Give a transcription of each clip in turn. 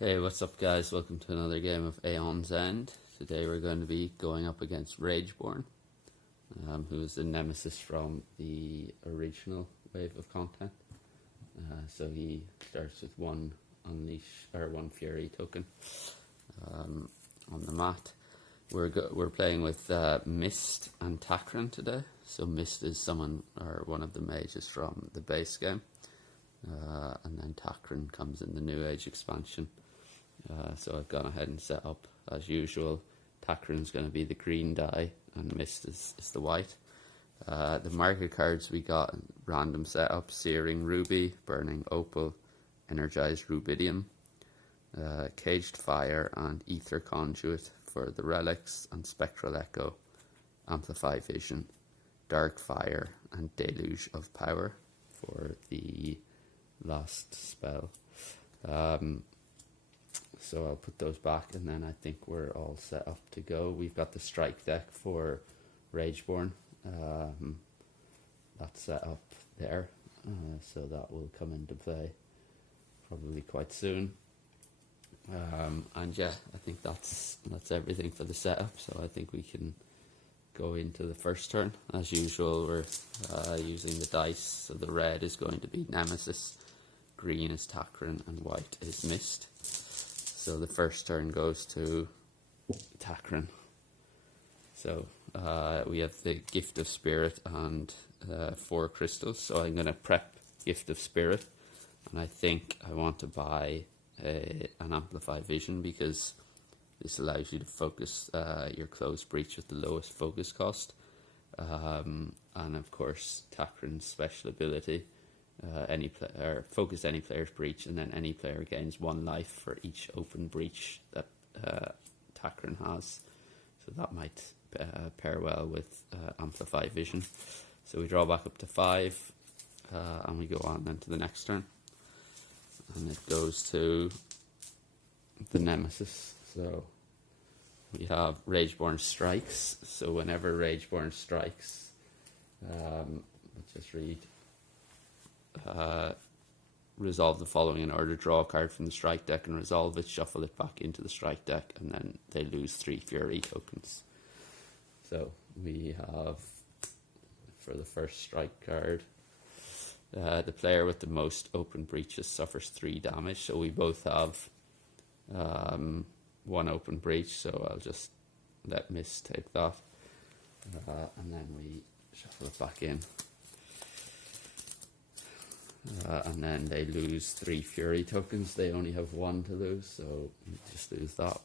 Hey, what's up, guys? Welcome to another game of Aeon's End. Today we're going to be going up against Rageborne, who is the nemesis from the original wave of content. So he starts with one one Fury token on the mat. We're playing with Mist and Taqren today. So Mist is one of the mages from the base game, and then Taqren comes in the New Age expansion. So I've gone ahead and set up as usual. Taqren's going to be the green die and Mist is the white. The market cards we got: random setup, Searing Ruby, Burning Opal, Energized Rubidium, Caged Fire and Ether Conduit for the relics, and Spectral Echo, Amplify Vision, Dark Fire and Deluge of Power for the last spell. So I'll put those back, and then I think we're all set up to go. We've got the strike deck for Rageborne. That's set up there, so that will come into play probably quite soon. And yeah, I think that's everything for the setup. So I think we can go into the first turn. As usual, we're using the dice. So the red is going to be Nemesis, green is Taqren, and white is Mist. So the first turn goes to Taqren. So we have the Gift of Spirit and 4 crystals. So I'm going to prep Gift of Spirit, and I think I want to buy an Amplify Vision, because this allows you to focus your Closed Breach with the lowest focus cost. And of course, Taqren's special ability. Focus any player's breach, and then any player gains 1 life for each open breach that Taqren has. So that might pair well with Amplify Vision. So we draw back up to 5, and we go on then to the next turn. And it goes to the Nemesis. So we have Rageborne strikes. So whenever Rageborne strikes, let's just read. Resolve the following in order: draw a card from the strike deck and resolve it, shuffle it back into the strike deck, and then they lose 3 Fury tokens. So we have, for the first strike card, the player with the most open breaches suffers 3 damage. So we both have 1 open breach, so I'll just let Mist take that, and then we shuffle it back in. And then they lose 3 Fury tokens. They only have 1 to lose, so we just lose that.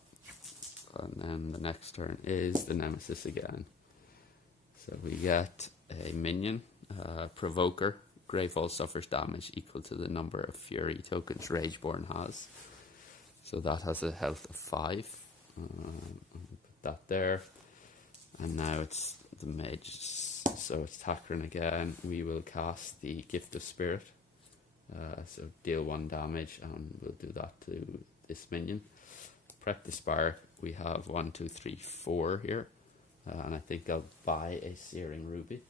And then the next turn is the Nemesis again. So we get a minion, Provoker. Gravefall suffers damage equal to the number of Fury tokens Rageborne has. So that has a health of 5. Put that there. And now it's the mage. So it's Taqren again. We will cast the Gift of Spirit. So deal 1 damage, and we'll do that to this minion. Prep the Spark. We have 1, 2, 3, 4 here, and I think I'll buy a Searing Ruby.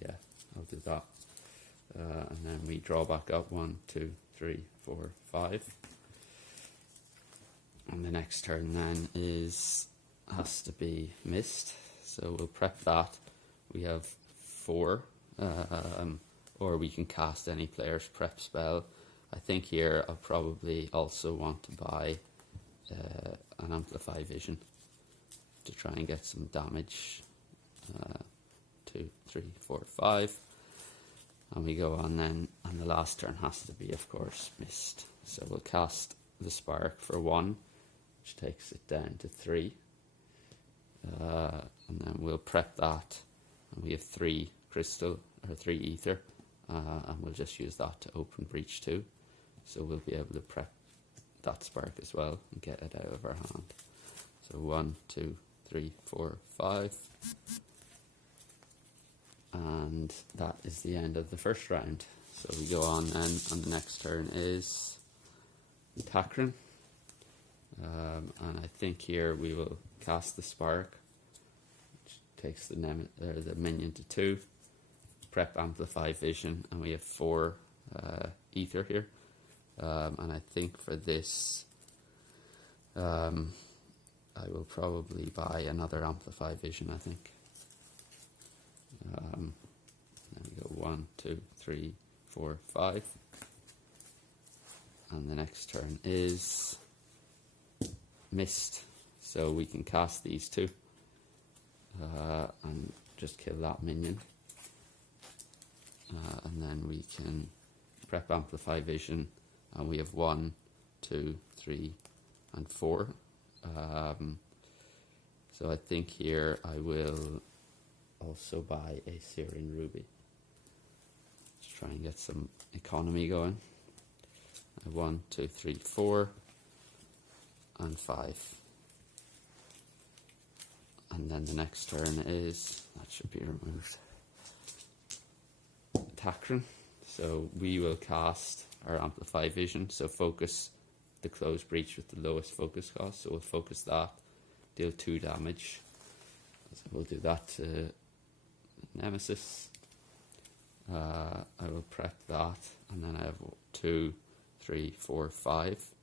Yeah, I'll do that. And then we draw back up 1, 2, 3, 4, 5. And the next turn then has to be Mist. So we'll prep that. We have 4. Or we can cast any player's prep spell. I think here I'll probably also want to buy an Amplify Vision to try and get some damage. 2, 3, 4, 5. And we go on then, and the last turn has to be, of course, Mist. So we'll cast the Spark for 1, which takes it down to 3. And then we'll prep that, and we have 3 crystal, or 3 ether. And we'll just use that to open breach 2, so we'll be able to prep that Spark as well and get it out of our hand. So 1, 2, 3, 4, 5, and that is the end of the first round. So we go on then, and the next turn is Taqren, and I think here we will cast the Spark, which takes the minion to 2. Prep Amplify Vision, and we have 4 ether here. And I think for this, I will probably buy another Amplify Vision, I think. There we go, 1, 2, 3, 4, 5. And the next turn is Mist. So we can cast these two and just kill that minion. And then we can prep Amplify Vision, and we have 1, 2, 3, and 4. So I think here I will also buy a Syrian Ruby. Let's try and get some economy going. 1, 2, 3, 4, and 5. And then the next turn is, that should be removed, Taqren. So we will cast our Amplify Vision, so focus the Closed Breach with the lowest focus cost. So we'll focus that, deal 2 damage. So we'll do that to Nemesis. I will prep that, and then I have 2, 3, 4, 5,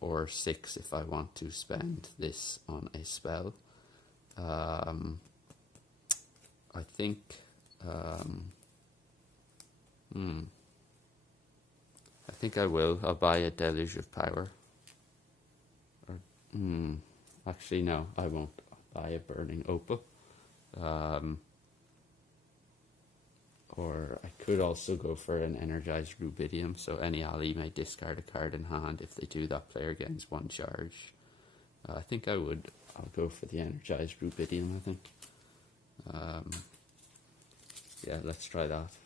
or 6 if I want to spend this on a spell. I think I will. I'll buy a Deluge of Power. Or actually no, I won't. I'll buy a Burning Opal. Or I could also go for an Energized Rubidium, so any ally may discard a card in hand. If they do, that player gains 1 charge. I think I'll go for the Energized Rubidium, I think. Yeah, let's try that.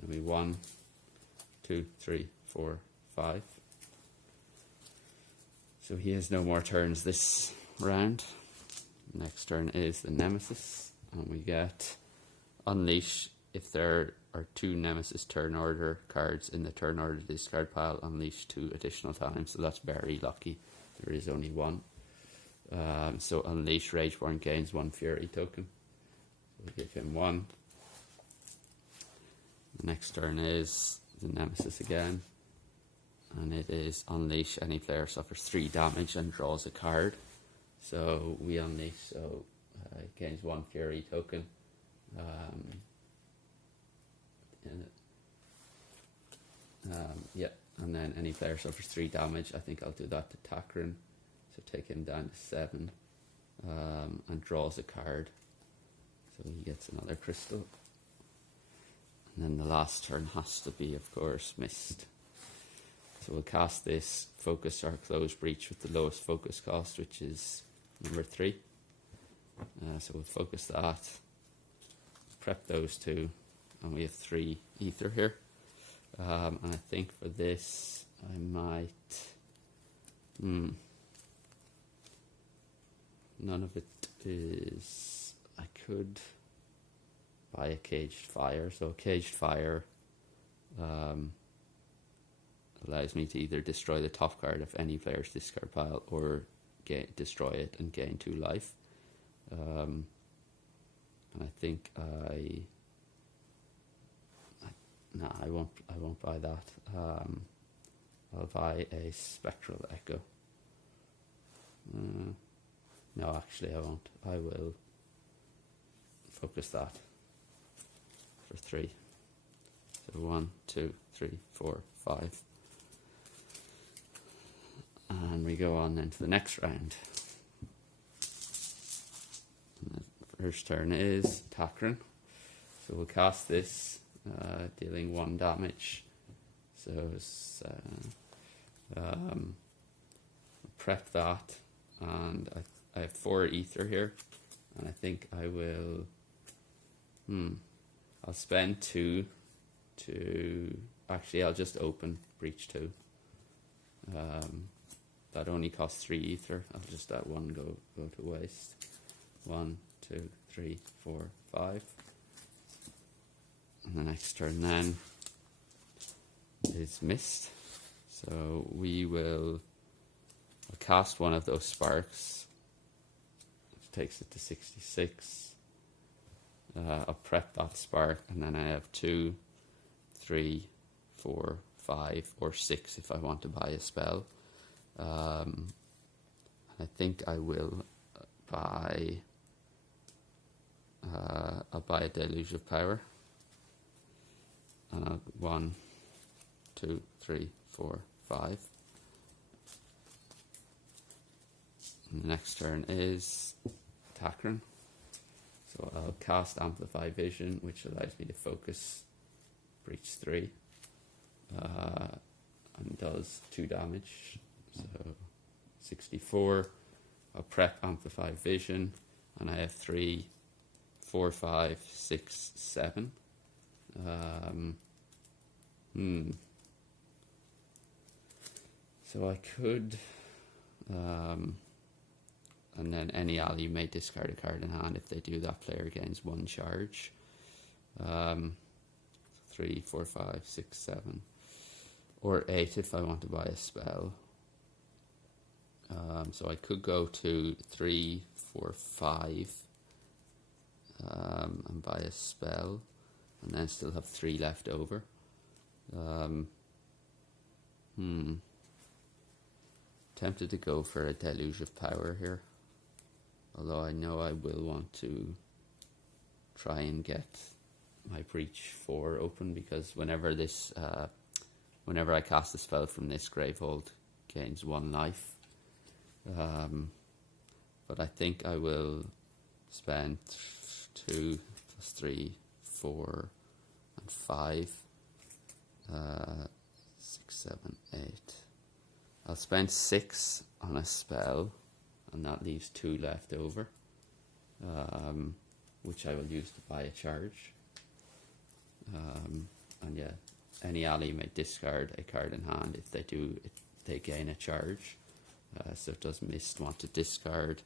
Maybe 1, 2, 3, 4, 5. So he has no more turns this round. Next turn is the Nemesis, and we get Unleash. If there are 2 Nemesis turn order cards in the turn order discard pile, unleash 2 additional times. So that's very lucky. There is only 1. So Unleash, Rageborne gains 1 Fury token. So we give him 1. The next turn is the Nemesis again. And it is Unleash. Any player suffers 3 damage and draws a card. So we unleash, so it gains 1 Fury token. Yeah, and then any player suffers 3 damage. I think I'll do that to Taqren, so take him down to 7, and draws a card, so he gets another crystal. And then the last turn has to be, of course, Mist. So we'll cast this, focus our Closed Breach with the lowest focus cost, which is number 3. So we'll focus that, prep those 2, and we have 3 ether here. And I think for this I might none of it is, I could buy a Caged Fire. So a Caged Fire allows me to either destroy the top card of any player's discard pile or destroy it and gain 2 life. And I think I won't buy that. I'll buy a Spectral Echo. No, actually I won't. I will focus that for 3. So 1, 2, 3, 4, 5. And we go on then to the next round. And the first turn is Taqren. So we'll cast this, dealing 1 damage. So prep that, and I have 4 ether here, and I think I will. I'll spend 2 to. Actually, I'll just open Breach 2. That only costs 3 ether. I'll just let 1 go to waste. 1, 2, 3, 4, 5. And the next turn then is Mist. So we will cast one of those sparks, which takes it to 66. I'll prep that spark, and then I have 2, 3, 4, 5, or 6 if I want to buy a spell. I think I will buy. I'll buy a Deluge of Power. And 1, 2, 3, 4, 5. And the next turn is Taqren. So I'll cast Amplify Vision, which allows me to focus Breach 3. And does 2 damage. So 64. I'll prep Amplify Vision. And I have 3, 4, 5, 6, 7. So I could, and then any ally may discard a card in hand. If they do, that player gains 1 charge. 3, 4, 5, 6, 7, or 8 if I want to buy a spell. So I could go to 3, 4, 5, and buy a spell, and then still have 3 left over. Tempted to go for a Deluge of Power here, although I know I will want to try and get my Breach 4 open, because whenever I cast a spell from this Gravehold, gains 1 life. But I think I will spend 2 plus 3, 4, and 5, 6, 7, 8. I'll spend 6 on a spell, and that leaves 2 left over, which I will use to buy a charge. And yeah, any ally may discard a card in hand. If they do, they gain a charge. So does Mist want to discard?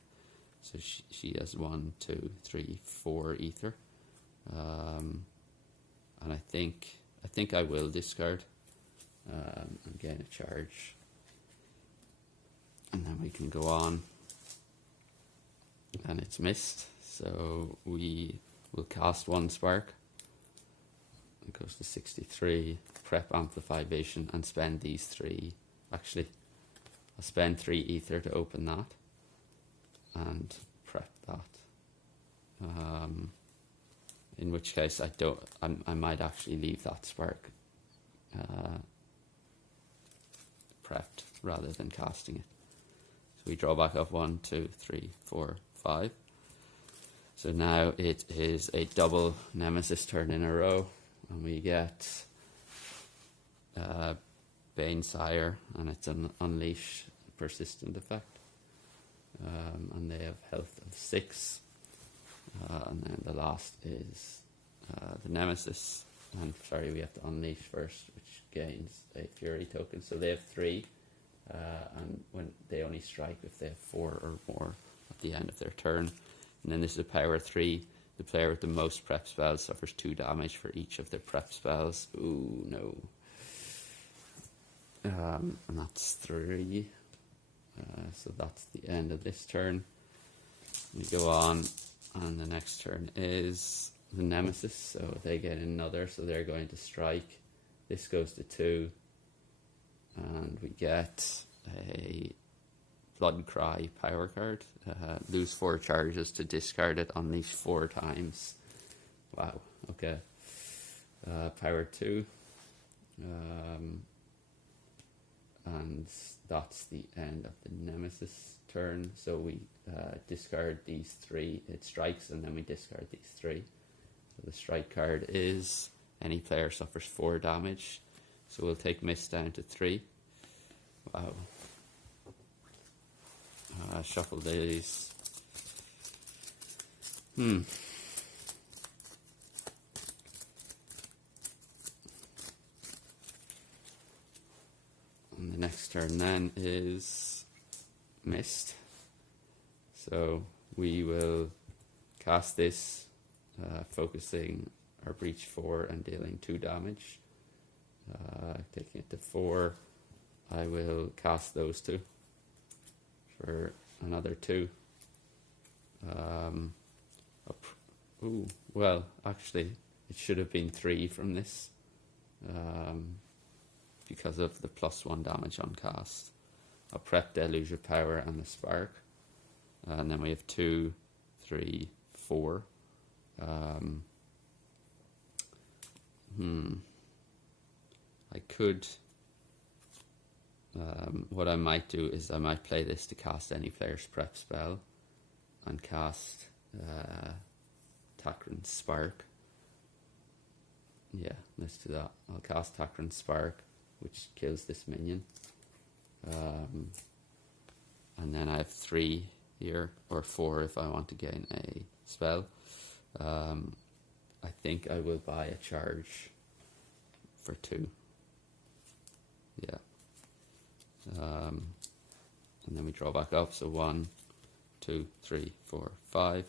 So she has 1, 2, 3, 4 ether. And I think I will discard and gain a charge. And then we can go on. And it's Mist. So we will cast 1 spark. It goes to 63. Prep Amplify Vision and spend these 3. Actually, I'll spend 3 ether to open that. And prep that. In which case I might actually leave that spark prepped rather than casting it. So we draw back up 1, 2, 3, 4, 5. So now it is a double Nemesis turn in a row, and we get Banesire, and it's an Unleash persistent effect. And they have health of 6. And then the last is the Nemesis. And sorry, we have to Unleash first, which gains a Fury token. So they have 3. And when they only strike if they have 4 or more at the end of their turn. And then this is a power 3. The player with the most prep spells suffers 2 damage for each of their prep spells. Ooh, no. And that's 3. So that's the end of this turn. We go on, and the next turn is the Nemesis. So they get another, so they're going to strike. This goes to 2. And we get a Blood Cry power card. Lose 4 charges to discard it, unleash 4 times. Wow, okay. Power 2. And that's the end of the Nemesis turn. So we discard these 3. It strikes, and then we discard these 3. So the strike card is any player suffers 4 damage. So we'll take Mist down to 3. Wow. Shuffle these. And the next turn then is Mist. So we will cast this, focusing our Breach 4 and dealing 2 damage. Taking it to 4. I will cast those 2 for another 2. Well, actually, it should have been 3 from this. because of the +1 damage on cast. I'll prep Deluge of Power and the Spark. And then we have 2, 3, 4. I could... what I might do is I might play this to cast any player's prep spell and cast Taqren Spark. Yeah, let's do that. I'll cast Taqren Spark, which kills this minion. And then I have 3 here, or 4 if I want to gain a spell. I think I will buy a charge for 2. Yeah. And then we draw back up, so 1, 2, 3, 4, 5.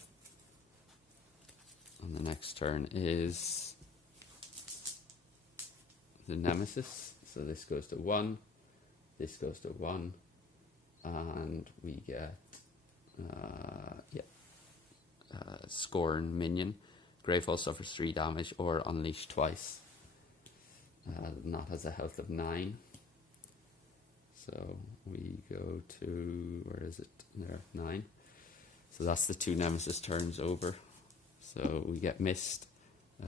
And the next turn is the Nemesis. So this goes to 1, this goes to 1, and we get Scorn minion. Gravefall suffers 3 damage or unleash twice. That has a health of 9. So we go to, where is it? There, 9. So that's the 2 Nemesis turns over. So we get Mist.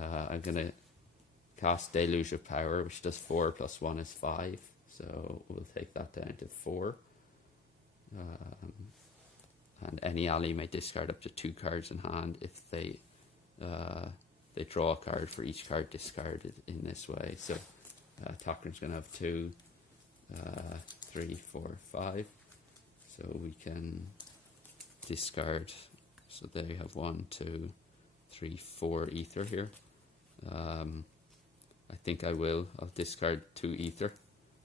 I'm going to cast Deluge of Power, which does 4 + 1 is 5. So we'll take that down to 4. And any ally may discard up to 2 cards in hand if they draw a card for each card discarded in this way. So Taqren's going to have 2, 3, 4, 5. So we can discard. So they have 1, 2, 3, 4 ether here. I think I'll discard 2 ether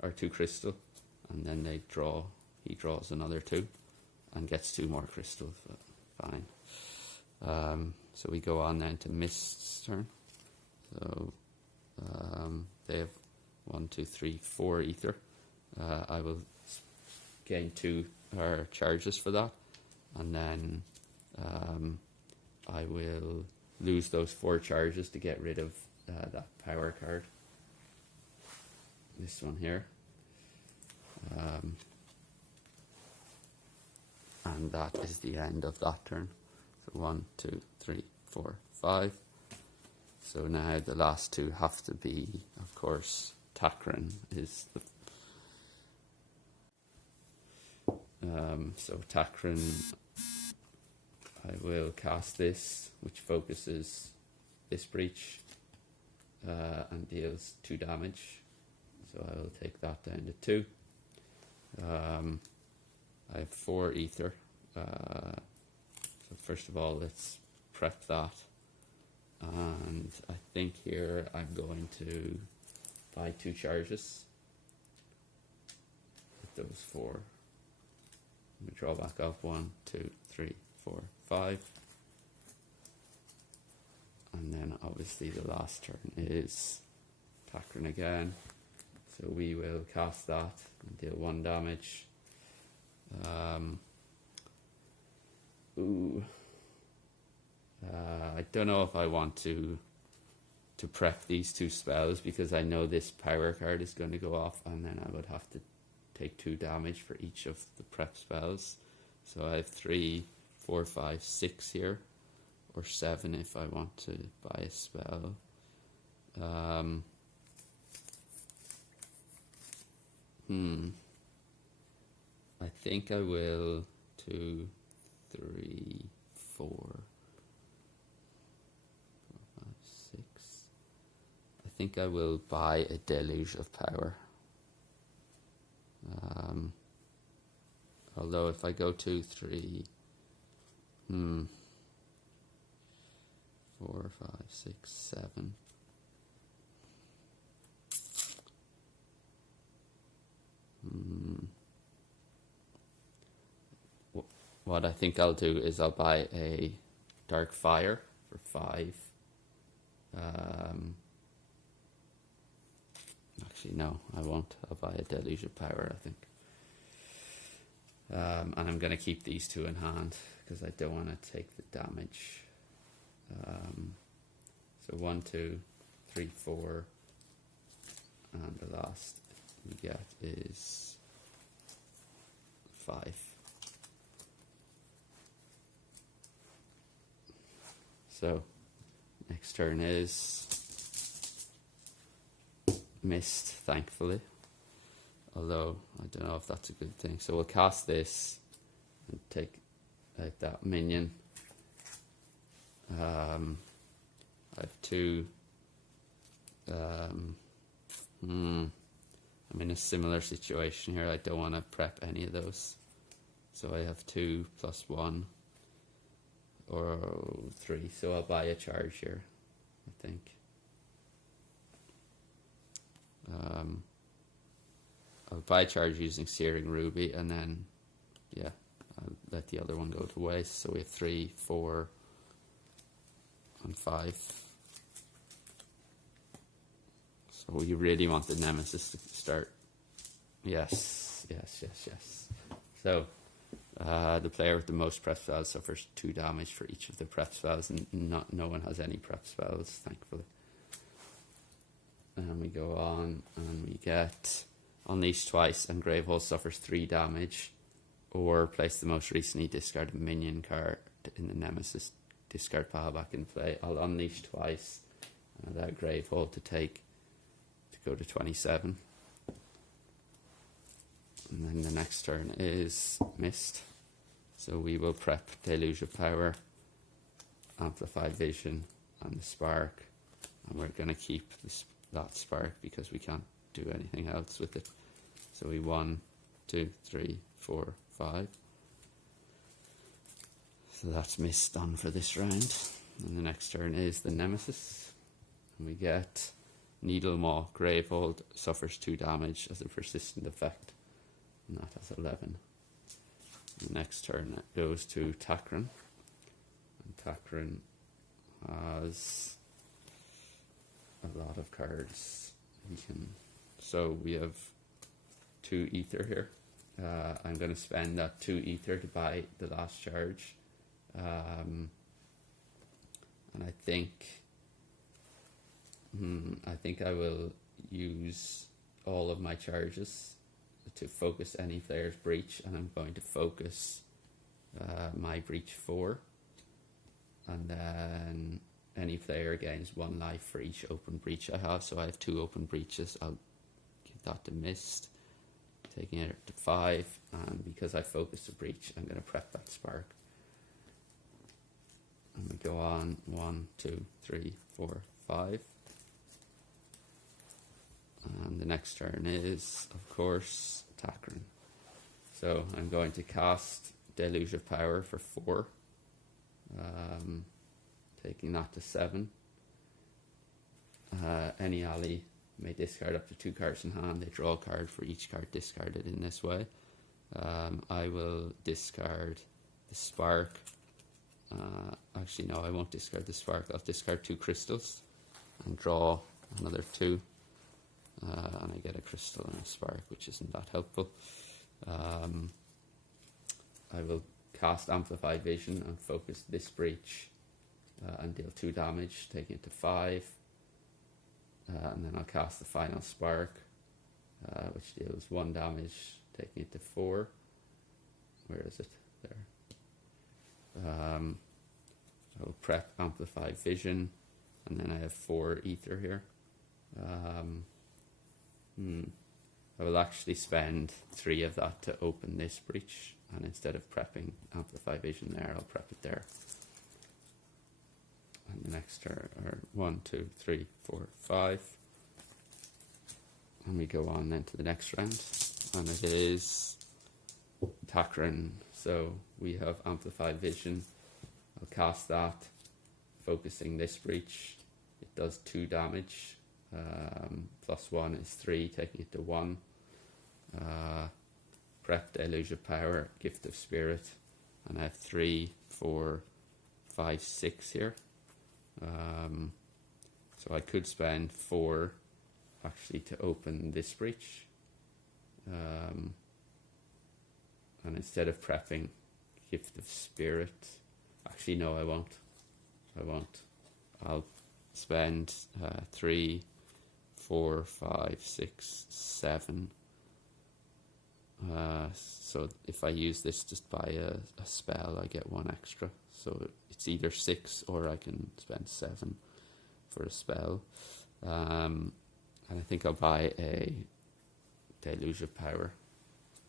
or 2 crystal, and then he draws another 2 and gets 2 more crystals. Fine. So we go on then to Mist's turn. So they have 1, 2, 3, 4 ether. I will gain 2 charges for that, and then I will lose those 4 charges to get rid of that power card. This one here. And that is the end of that turn. So 1, 2, 3, 4, 5. So now the last 2 have to be, of course, Taqren is the... so Taqren, I will cast this, which focuses this breach and deals 2 damage. So I will take that down to 2. I have 4 ether. So first of all, let's prep that. And I think here I'm going to buy 2 charges with those 4. Let me draw back up 1, 2, 3, 4, 5. And then obviously the last turn is Taqren again. So we will cast that and deal 1 damage. I don't know if I want to prep these 2 spells, because I know this power card is going to go off, and then I would have to take 2 damage for each of the prep spells. So I have 3, 4, 5, 6 here, or 7 if I want to buy a spell. I think I will 2, 3, 4, 5, 6. I think I will buy a Deluge of Power. Although if I go 2, 3, 4, 5, 6, 7. What I think I'll do is I'll buy a Dark Fire for 5. Actually, no, I won't. I'll buy a Deluge of Power, I think. And I'm going to keep these 2 in hand, because I don't want to take the damage. So 1, 2, 3, 4, and the last we get is 5. So next turn is missed, thankfully. Although I don't know if that's a good thing. So we'll cast this and take out that minion. I have 2. I'm in a similar situation here. I don't want to prep any of those. So I have 2 plus 1 or 3. So I'll buy a charge here, I think. I'll buy a charge using Searing Ruby, and then, yeah, I'll let the other one go to waste. So we have 3, 4, and 5. So we really want the Nemesis to start. Yes. So the player with the most prep spells suffers 2 damage for each of the prep spells, and no one has any prep spells, thankfully. And we go on, and we get Unleash twice, and Gravehold suffers 3 damage, or place the most recently discarded minion card in the Nemesis discard pile back in play. I'll Unleash twice, and allow Gravehold to go to 27. And then the next turn is missed. So we will prep Deluge of Power, Amplified Vision, and the Spark. And we're going to keep that Spark because we can't do anything else with it. So we 1, 2, 3, 4, 5. So that's missed done for this round. And the next turn is the Nemesis. And we get Needle Maw. Gravehold suffers 2 damage as a persistent effect. And that has 11. The next turn it goes to Taqren. And Taqren has a lot of cards. So we have 2 ether here. I'm going to spend that 2 ether to buy the last charge. And I think I will use all of my charges to focus any player's breach, and I'm going to focus my breach 4, and then any player gains 1 life for each open breach I have. So I have 2 open breaches. I'll give that to Mist, taking it to 5, and because I focused the breach, I'm going to prep that Spark. And we go on 1, 2, 3, 4, 5. And the next turn is, of course, Taqren. So I'm going to cast Deluge of Power for 4, taking that to 7. Any ally may discard up to 2 cards in hand. They draw a card for each card discarded in this way. I will discard the Spark. Actually, no, I won't discard the Spark. I'll discard 2 crystals and draw another 2. And I get a crystal and a Spark, which isn't that helpful. I will cast Amplified Vision and focus this breach and deal 2 damage, taking it to 5. And then I'll cast the final Spark, which deals 1 damage, taking it to 4. Where is it? There. I will prep Amplified Vision, and then I have 4 ether here. I will actually spend 3 of that to open this breach, and instead of prepping Amplify Vision there, I'll prep it there. And the next turn are 1, 2, 3, 4, 5. And we go on then to the next round, and it is Taqren. So we have Amplified Vision. I'll cast that, focusing this breach. It does 2 damage. Plus 1 is 3, taking it to 1. Prep Deluge of Power, Gift of Spirit, and I have 3, 4, 5, 6 here. So I could spend 4 actually to open this breach. And instead of prepping Gift of Spirit, actually no, I won't. I'll spend 3, 4, 5, 6, 7. So if I use this just by a spell, I get 1 extra. So it's either 6 or I can spend 7 for a spell. And I think I'll buy a Deluge of Power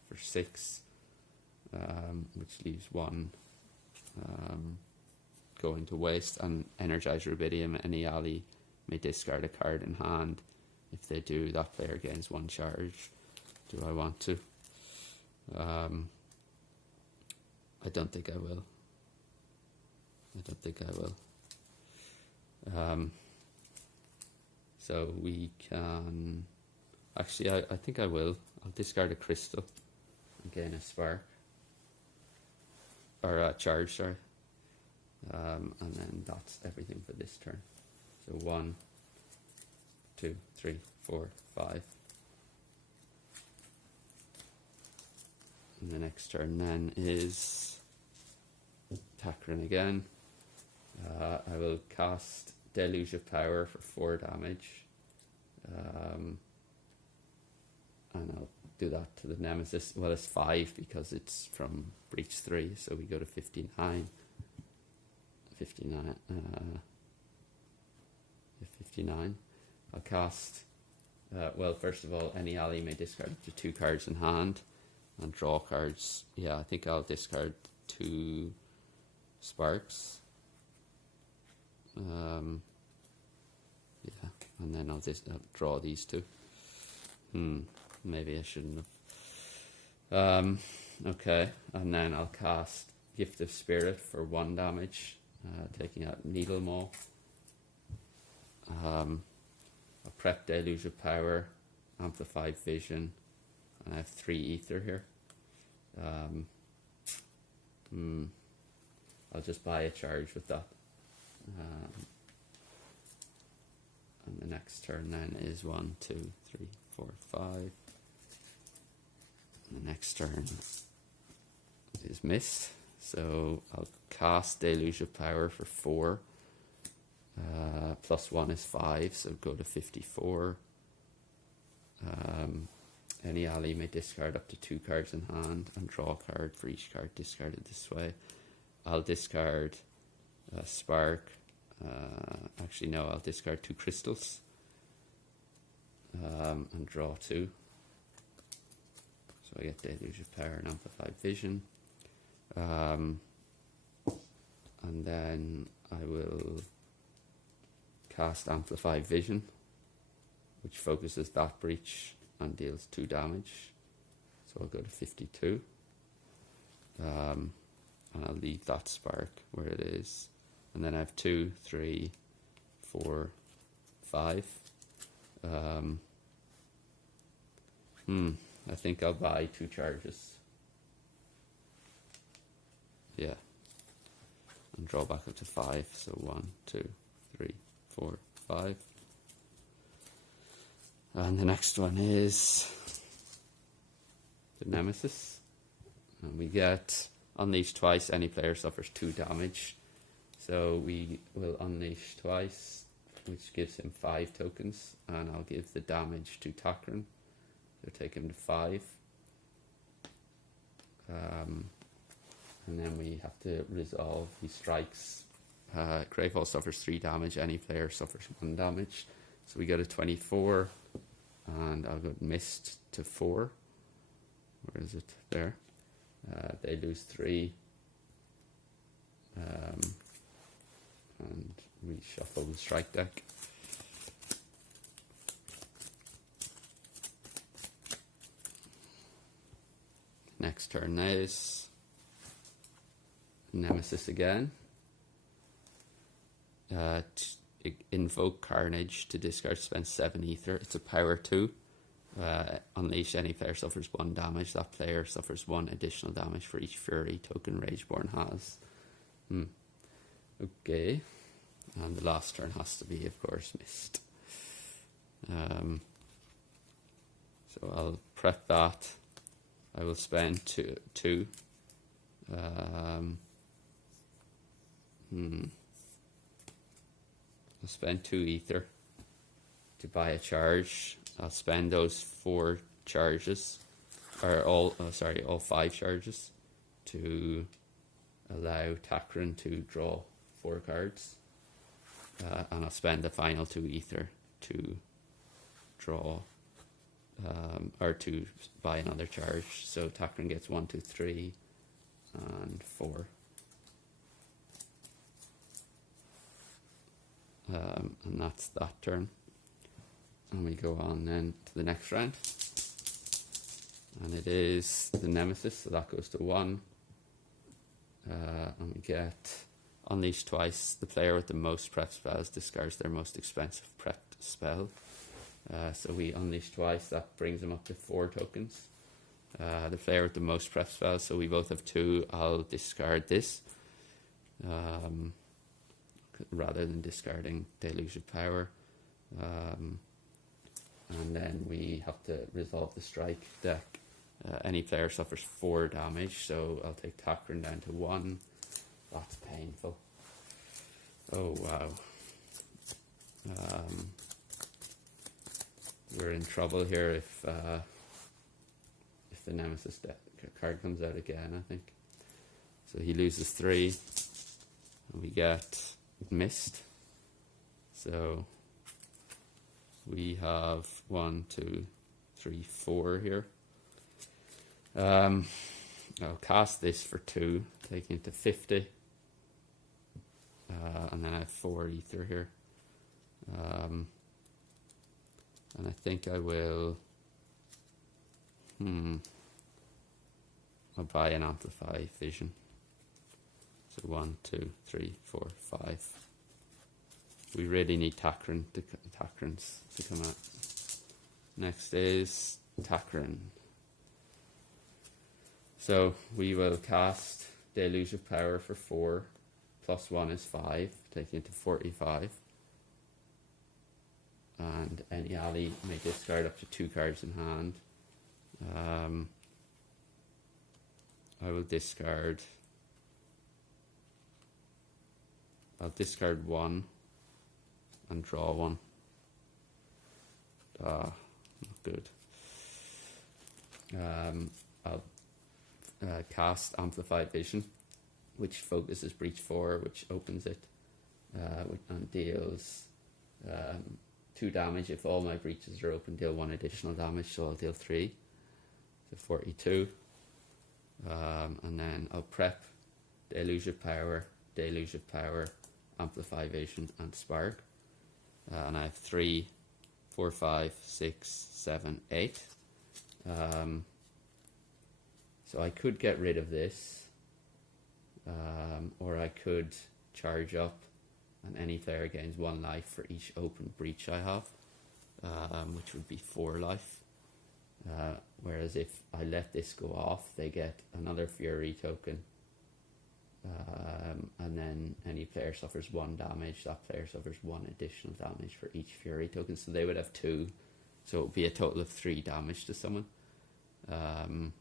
for 6, which leaves 1 going to waste. And Energize Rubidium, any ally may discard a card in hand. If they do, that player gains 1 charge. Do I want to? I don't think I will. So we can... Actually, I think I will. I'll discard a crystal and gain a spark. Or a charge, sorry. And then that's everything for this turn. So 1, 2, 3, 4, 5. And the next turn then is Taqren again. I will cast Deluge of Power for 4 damage. And I'll do that to the Nemesis. Well, it's 5 because it's from Breach 3, so we go to 59. 59. I'll cast... well, first of all, any ally may discard up to 2 cards in hand and draw cards. Yeah, I think I'll discard 2 sparks. Yeah, and then I'll just draw these 2. Maybe I shouldn't have. Okay, and then I'll cast Gift of Spirit for 1 damage, taking out Needle Maw. I'll prep Deluge of Power, Amplified Vision, and I have 3 ether here. I'll just buy a charge with that. And the next turn then is 1, 2, 3, 4, 5. And the next turn is missed. So I'll cast Deluge of Power for 4. Plus 1 is 5, so go to 54. Any ally may discard up to 2 cards in hand and draw a card for each card discarded this way. I'll discard a Spark. Actually, no, I'll discard 2 crystals and draw 2. So I get Deluge of Power and Amplified Vision. And then I will cast Amplified Vision, which focuses that breach and deals 2 damage. So I'll go to 52. And I'll leave that Spark where it is. And then I have 2, 3, 4, 5. I think I'll buy 2 charges. Yeah. And draw back up to 5. So 1, 2, 3, 4, 5. And the next one is the Nemesis. And we get Unleash twice. Any player suffers 2 damage. So we will unleash twice, which gives him 5 tokens. And I'll give the damage to Taqren. So take him to 5. And then we have to resolve. He strikes. Gravehall suffers 3 damage. Any player suffers 1 damage. So we go to 24. And I'll go Mist to 4. Where is it? There. They lose 3. And reshuffle the strike deck. Next turn is Nemesis again. Invoke Carnage to discard, spend 7 ether. It's a power 2. Unleash, any player suffers 1 damage. That player suffers 1 additional damage for each Fury token Rageborne has. Okay. And the last turn has to be, of course, Mist. So I'll prep that. I will spend 2. I'll spend 2 ether to buy a charge. I'll spend those 4 charges, or all 5 charges, to allow Taqren to draw 4 cards. And I'll spend the final 2 ether to draw, or to buy another charge. So Taqren gets 1, 2, 3, and 4. And that's that turn. And we go on then to the next round. And it is the Nemesis, so that goes to 1. And we get unleash twice. The player with the most prep spells discards their most expensive prepped spell. So we unleash twice, that brings them up to 4 tokens. The player with the most prep spells, so we both have 2. I'll discard this. Rather than discarding Deluge of Power. And then we have to resolve the strike deck. Any player suffers 4 damage, so I'll take Taqren down to 1. That's painful. Oh wow. We're in trouble here if the Nemesis card comes out again, I think. So he loses 3, and we get Mist. So we have 1, 2, 3, 4 here. I'll cast this for 2, taking it to 50. And then I have 4 ether here. And I think I will... I'll buy an Amplify Vision. So 1, 2, 3, 4, 5. We really need Taqrens to come out. Next is Taqren. So we will cast Deluge of Power for 4. Plus 1 is 5, taking it to 45. And any ally may discard up to 2 cards in hand. I will discard... I'll discard 1 and draw 1. Not good. I'll cast Amplify Vision, which focuses Breach 4, which opens it and deals 2 damage. If all my breaches are open, deal 1 additional damage, so I'll deal 3. So 42. And then I'll prep Deluge of Power, Amplify Vision, and Spark. And I have 3, 4, 5, 6, 7, 8. So I could get rid of this, or I could charge up, and any player gains 1 life for each open breach I have, which would be 4 life. Whereas if I let this go off, they get another Fury token, and then any player suffers 1 damage, that player suffers 1 additional damage for each Fury token, so they would have 2, so it would be a total of 3 damage to someone. I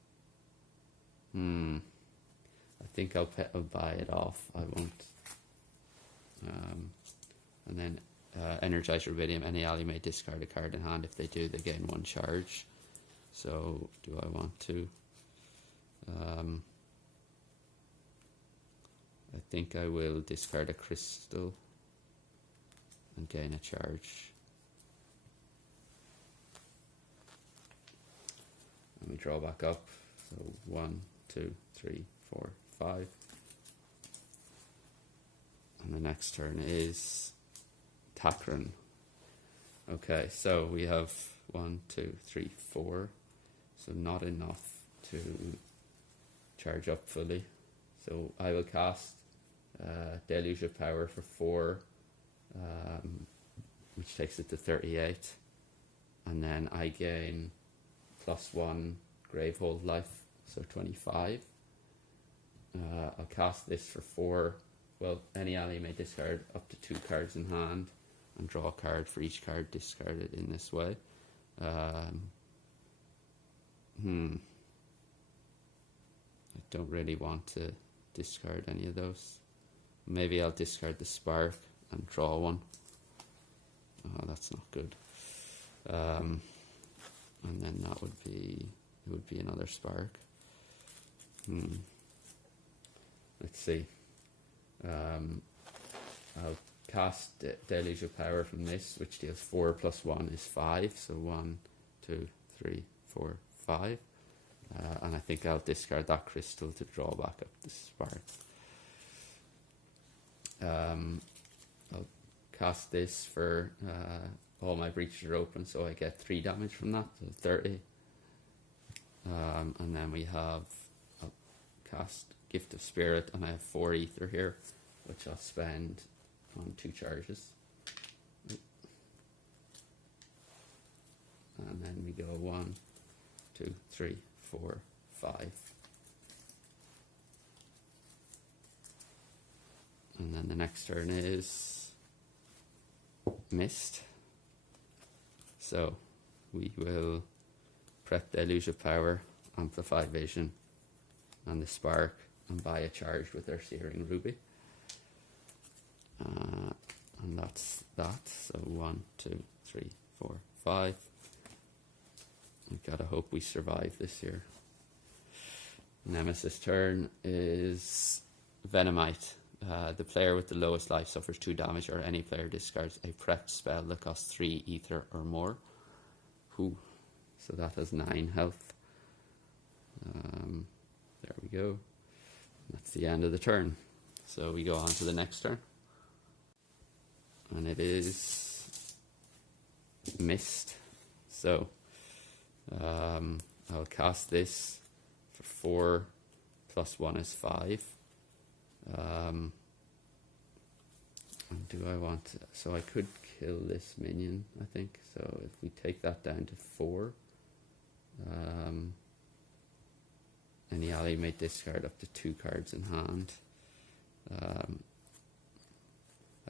think I'll buy it off. I won't. And then Energize Rubidium. Any ally may discard a card in hand. If they do, they gain 1 charge. So do I want to? I think I will discard a crystal and gain a charge. And we draw back up. So 1, 2, 3, 4, 5. And the next turn is Taqren. Okay, so we have 1, 2, 3, 4. So not enough to charge up fully. So I will cast Deluge of Power for 4, which takes it to 38. And then I gain +1 Gravehold life, so 25. I'll cast this for 4. Well, any ally may discard up to 2 cards in hand and draw a card for each card discarded in this way. I don't really want to discard any of those. Maybe I'll discard the Spark and draw 1. Oh, that's not good. And then that would be, it would be another spark. Let's see. I'll cast Deluge of Power from this, which deals 4 plus 1 is 5. So 1, 2, 3, 4, 5. And I think I'll discard that crystal to draw back up the spark. I'll cast this for all my breaches are open, so I get 3 damage from that, so 30. And then we have, I'll cast Gift of Spirit, and I have 4 ether here, which I'll spend on 2 charges. And then we go 1, 2, 3, 4, 5. And then the next turn is Mist. So we will prep Deluge of Power, Amplify Vision, and the Spark, and buy a charge with our Searing Ruby. And that's that. So 1, 2, 3, 4, 5. We gotta hope we survive this here. Nemesis turn is Venomite. The player with the lowest life suffers 2 damage, or any player discards a prepped spell that costs 3 ether or more. Whew. So that has 9 health. There we go. That's the end of the turn. So we go on to the next turn. And it is Mist. So I'll cast this for 4 plus 1 is 5. And do I want to, so I could kill this minion, I think. So if we take that down to 4, any ally may discard up to 2 cards in hand. I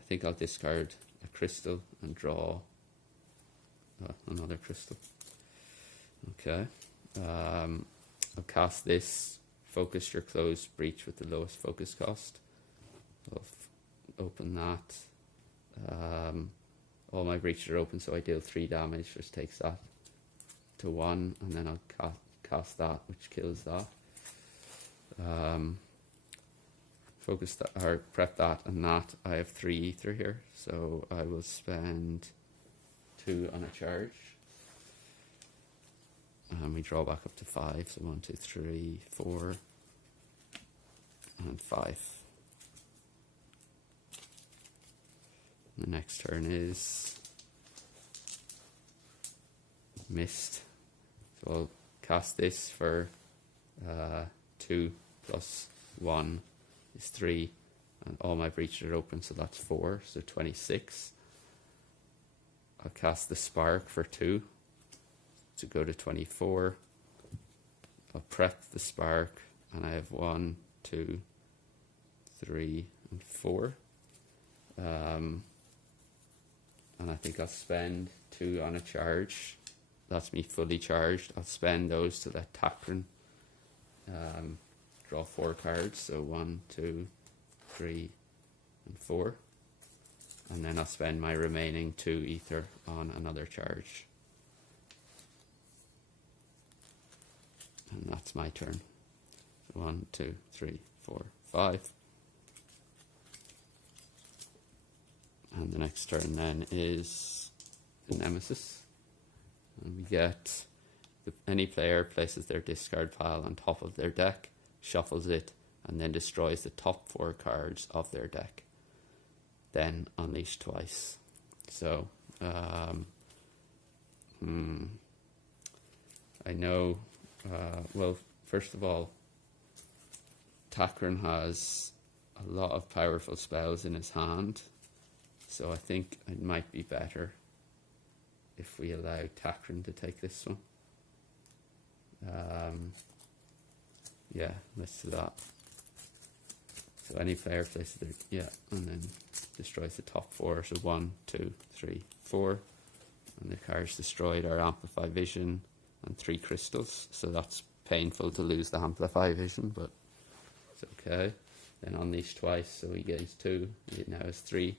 think I'll discard a crystal and draw another crystal. Okay. I'll cast this, focus your closed breach with the lowest focus cost. I'll open that. All my breaches are open, so I deal 3 damage, which takes that to 1, and then I'll cast that, which kills that. Focus that, or prep that and that. I have 3 ether here, so I will spend 2 on a charge. And we draw back up to 5, so 1, 2, 3, 4, and 5. The next turn is Mist. So I'll cast this for 2 plus 1 is 3, and all my breaches are open, so that's 4, so 26. I'll cast the Spark for 2 to go to 24. I'll prep the Spark, and I have 1, 2, 3, and 4. And I think I'll spend 2 on a charge. That's me fully charged. I'll spend those to let Taqren draw 4 cards. So 1, 2, 3, and 4. And then I'll spend my remaining 2 ether on another charge. And that's my turn. So 1, 2, 3, 4, 5. And the next turn then is the Nemesis. And we get, any player places their discard pile on top of their deck, shuffles it, and then destroys the top 4 cards of their deck. Then unleash twice. So, I know, well, first of all, Taqren has a lot of powerful spells in his hand. So I think it might be better if we allow Taqren to take this one. Yeah, let's do that. So any player places their, and then destroys the top 4. So 1, 2, 3, 4. And the cards destroyed are Amplify Vision and 3 crystals. So that's painful to lose the Amplify Vision, but it's okay. Then unleash twice, so he gains 2. He now has 3.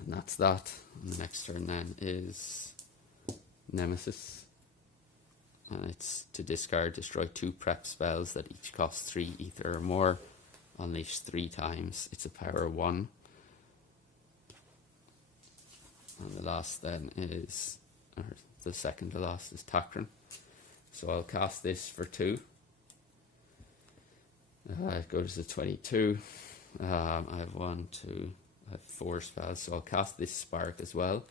And that's that. And the next turn then is Nemesis. And it's to discard, destroy 2 prep spells that each cost 3 ether or more. Unleash 3 times. It's a power 1. And the last then is, or the second to last is Taqren. So I'll cast this for 2. It goes to 22. I have 1, 2, I have 4 spells. So I'll cast this Spark as well.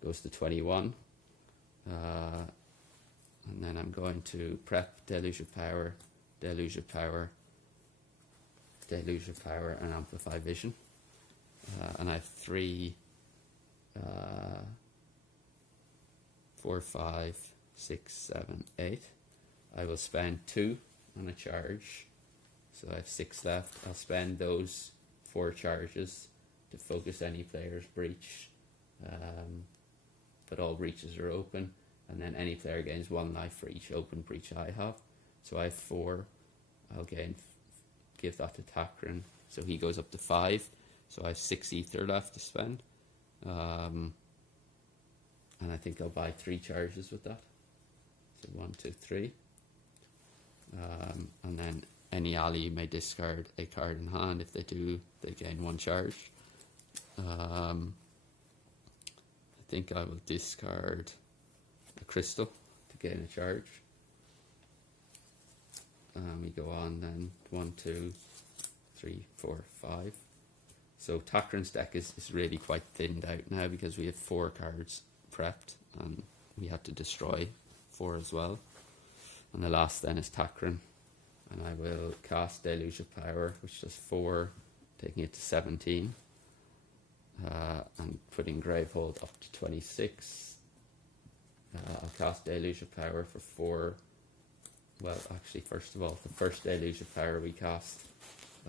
It goes to 21. And then I'm going to prep Deluge of Power, Deluge of Power, Deluge of Power, and Amplify Vision. And I have 3, 4, 5, 6, 7, 8. I will spend 2 on a charge. So I have 6 left. I'll spend those 4 charges to focus any player's breach. But all breaches are open. And then any player gains 1 life for each open breach I have. So I have 4. I'll give that to Taqren. So he goes up to 5. So I have 6 ether left to spend. And I think I'll buy 3 charges with that. So 1, 2, 3. And then any ally may discard a card in hand. If they do, they gain 1 charge. I think I will discard a crystal to gain a charge. We go on then 1, 2, 3, 4, 5. So Taqren's deck is really quite thinned out now because we have 4 cards prepped and we had to destroy 4 as well. And the last then is Taqren. And I will cast Deluge of Power, which does 4, taking it to 17. And putting Gravehold up to 26. I'll cast Deluge of Power for 4. Well, actually, first of all, the first Deluge of Power we cast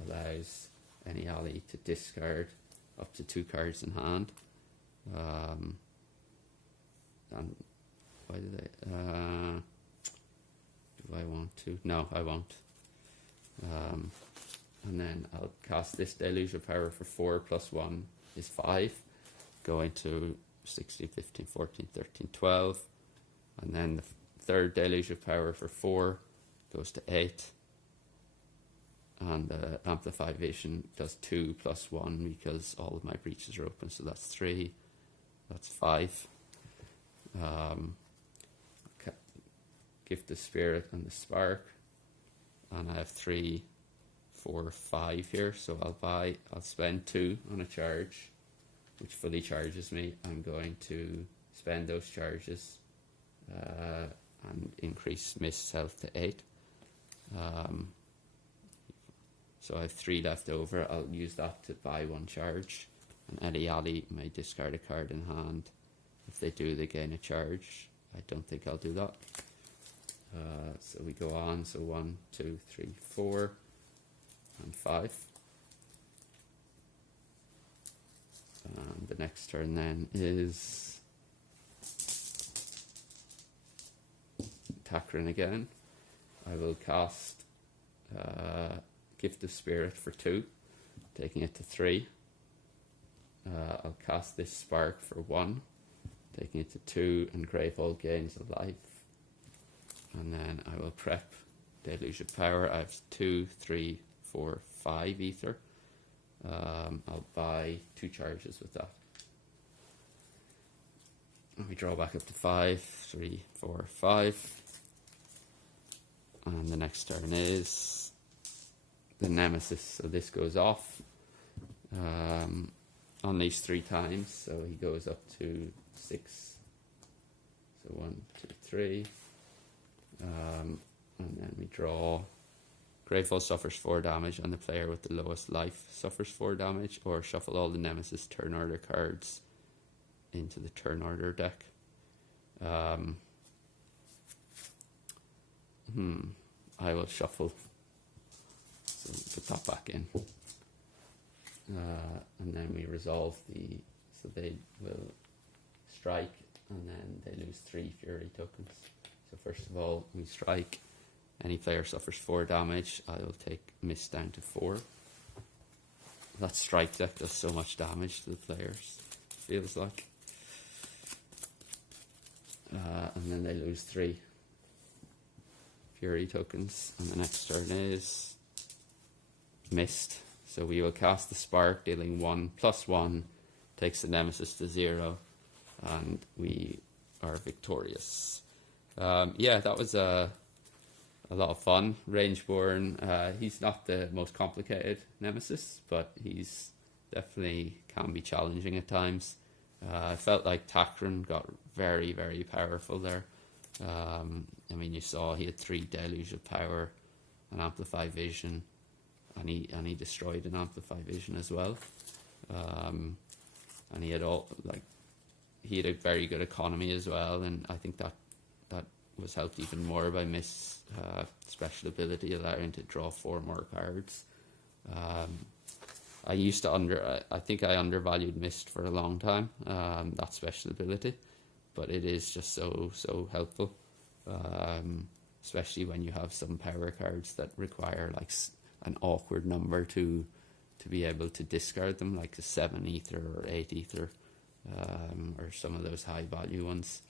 allows any ally to discard up to 2 cards in hand. And why did I? Do I want to? No, I won't. And then I'll cast this Deluge of Power for 4 plus 1 is 5, going to 16, 15, 14, 13, 12. And then the third Deluge of Power for 4 goes to 8. And the Amplify Vision does 2 plus 1 because all of my breaches are open, so that's 3. That's 5. Gift of Spirit and the Spark. And I have 3, 4, 5 here, so I'll spend 2 on a charge, which fully charges me. I'm going to spend those charges and increase Mist's health to 8. So I have 3 left over. I'll use that to buy 1 charge. And any ally may discard a card in hand. If they do, they gain a charge. I don't think I'll do that. So we go on. So 1, 2, 3, 4, and 5. And the next turn then is Taqren again. I will cast Gift of Spirit for 2, taking it to 3. I'll cast this Spark for 1, taking it to 2, and Gravehold gains a life. And then I will prep Deluge of Power. I have 2, 3, 4, 5 ether. I'll buy 2 charges with that. And we draw back up to 5, 3, 4, 5. And the next turn is the Nemesis. So this goes off. Unleash 3 times. So he goes up to 6. So 1, 2, 3. And then we draw. Gravehold suffers 4 damage, and the player with the lowest life suffers 4 damage, or shuffle all the Nemesis turn order cards into the turn order deck. I will shuffle. So put that back in. And then we resolve so they will strike, and then they lose 3 Fury tokens. So first of all, we strike. Any player suffers 4 damage. I will take Mist down to 4. That strike deck does so much damage to the players. feels like. And then they lose 3 Fury tokens, and the next turn is Mist. So we will cast the Spark, dealing 1/1, takes the Nemesis to 0, and we are victorious. Yeah, that was a lot of fun. Rageborne, he's not the most complicated Nemesis, but he's definitely can be challenging at times. I felt like Taqren got very, very powerful there. I mean, you saw he had 3 Deluge of Power, an Amplify Vision, and he destroyed an Amplify Vision as well. And he had he had a very good economy as well, and I think that was helped even more by Mist's special ability, allowing him to draw 4 more cards. I think I undervalued Mist for a long time, that special ability, but it is just so helpful, especially when you have some power cards that require like an awkward number to be able to discard them, like a 7 ether or 8 ether, or some of those high value ones.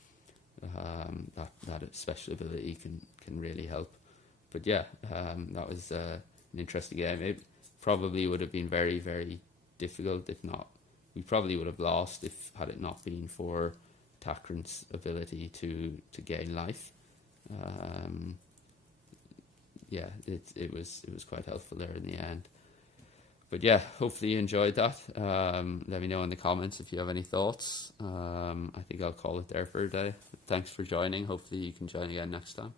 That special ability can really help. But yeah, that was an interesting game. It probably would have been very, very difficult if not. We probably would have lost had it not been for Taqren's ability to gain life. Yeah, it was quite helpful there in the end. But yeah, hopefully you enjoyed that. Let me know in the comments if you have any thoughts. I think I'll call it there for a day. Thanks for joining. Hopefully you can join again next time.